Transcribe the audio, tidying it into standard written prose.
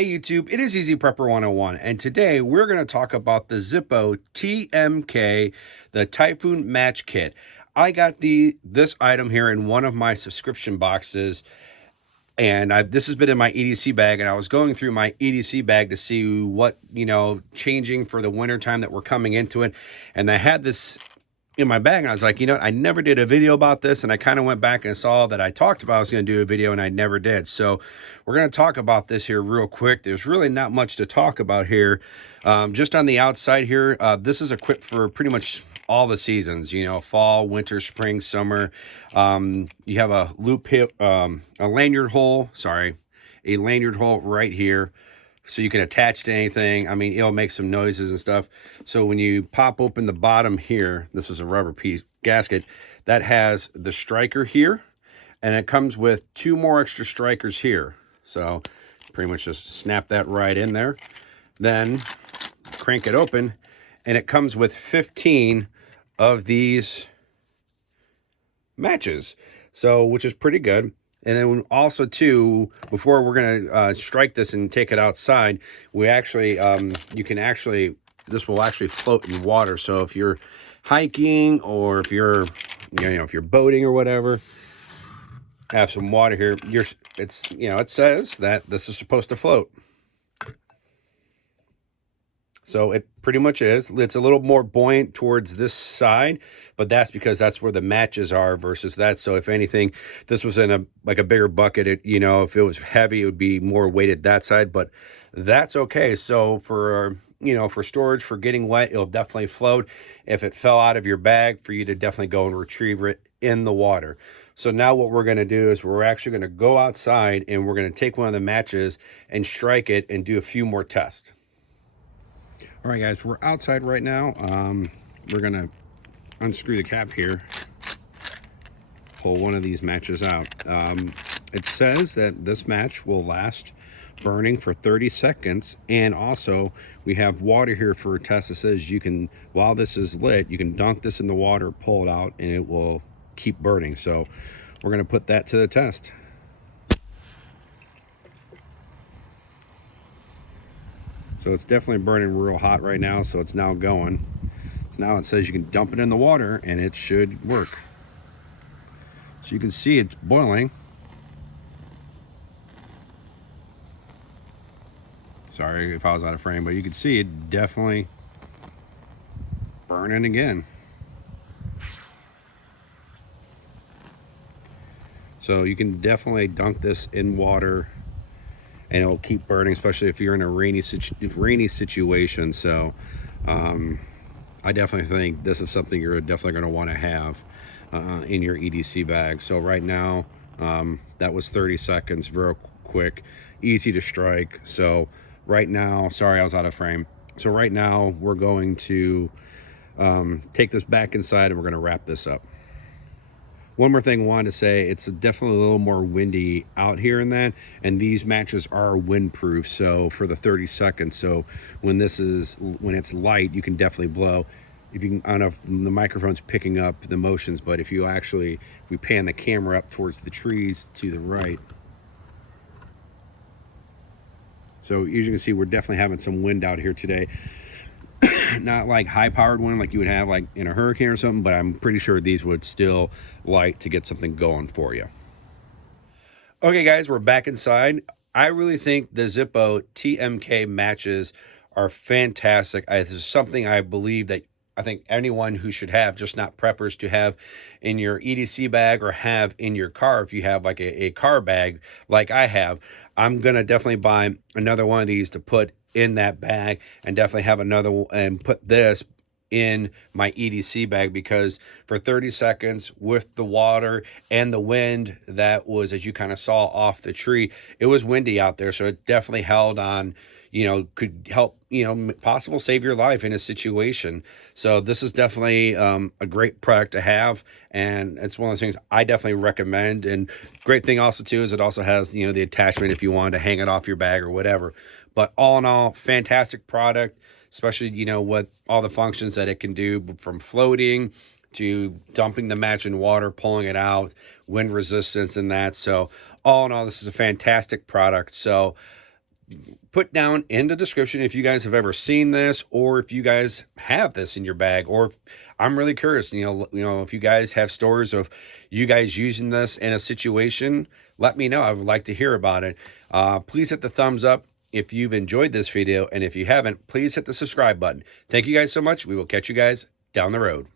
Hey YouTube, it is Easy Prepper 101, and today we're going to talk about the Zippo TMK, the Typhoon Match Kit. I got this item here in one of my subscription boxes, and this has been in my EDC bag, and I was going through my EDC bag to see what, changing for the winter time that we're coming into it, and I had this in my bag, and I was like, I never did a video about this, and I kind of went back and saw that I talked about I was going to do a video, and I never did. So we're going to talk about this here real quick. There's really not much to talk about here. Just on the outside here, this is equipped for pretty much all the seasons, fall, winter, spring, summer. You have a loop hip, a lanyard hole right here, so you can attach to anything. I mean, it'll make some noises and stuff. So when you pop open the bottom here, this is a rubber piece gasket that has the striker here, and it comes with 2 more extra strikers here. So pretty much just snap that right in there, then crank it open, and it comes with 15 of these matches, so which is pretty good. And then also too, before we're gonna strike this and take it outside, we actually this will actually float in water. So if you're hiking, or if you're if you're boating or whatever, have some water here, it says that this is supposed to float. So it pretty much is. It's a little more buoyant towards this side, but that's because that's where the matches are versus that. So if anything, this was in a bigger bucket, if it was heavy, it would be more weighted that side, but that's okay. So for, for storage, for getting wet, it'll definitely float. If it fell out of your bag, for you to definitely go and retrieve it in the water. So now what we're going to do is we're actually going to go outside, and we're going to take one of the matches and strike it and do a few more tests. All right, guys, we're outside right now. We're gonna unscrew the cap here, pull one of these matches out. It says that this match will last burning for 30 seconds, and also we have water here for a test. It says you can, while this is lit, you can dunk this in the water, pull it out, and it will keep burning. So we're gonna put that to the test. So it's definitely burning real hot right now, so it's now going. Now it says you can dump it in the water, and it should work. So you can see it's boiling. Sorry if I was out of frame, but you can see it definitely burning again. So you can definitely dunk this in water, and it'll keep burning, especially if you're in a rainy situation. So I definitely think this is something you're definitely going to want to have in your EDC bag. So right now, that was 30 seconds, real quick, easy to strike. So right now, sorry I was out of frame. So right now we're going to take this back inside, and we're going to wrap this up. One more thing I wanted to say, it's definitely a little more windy out here in that, and these matches are windproof, so for the 30 seconds. So when it's light, you can definitely blow. If you can, I don't know if the microphone's picking up the motions, but if we pan the camera up towards the trees to the right. So as you can see, we're definitely having some wind out here today. Not like high-powered wind like you would have like in a hurricane or something, but I'm pretty sure these would still light to get something going for you. Okay, guys, we're back inside. I really think the Zippo TMK matches are fantastic. This is something I believe that I think anyone who should have, just not preppers, to have in your EDC bag or have in your car. If you have like a car bag like I have, I'm gonna definitely buy another one of these to put in that bag, and definitely have another and put this in my EDC bag, because for 30 seconds with the water and the wind that was, as you kind of saw off the tree, it was windy out there, so it definitely held on, could help, possible save your life in a situation. So this is definitely a great product to have, and it's one of those things I definitely recommend. And great thing also too is it also has, the attachment if you wanted to hang it off your bag or whatever. But all in all, fantastic product, especially, with all the functions that it can do, from floating to dumping the match in water, pulling it out, wind resistance and that. So all in all, this is a fantastic product. So put down in the description if you guys have ever seen this, or if you guys have this in your bag, or I'm really curious, you know, if you guys have stories of you guys using this in a situation, let me know. I would like to hear about it. Please hit the thumbs up if you've enjoyed this video, and if you haven't, please hit the subscribe button. Thank you guys so much. We will catch you guys down the road.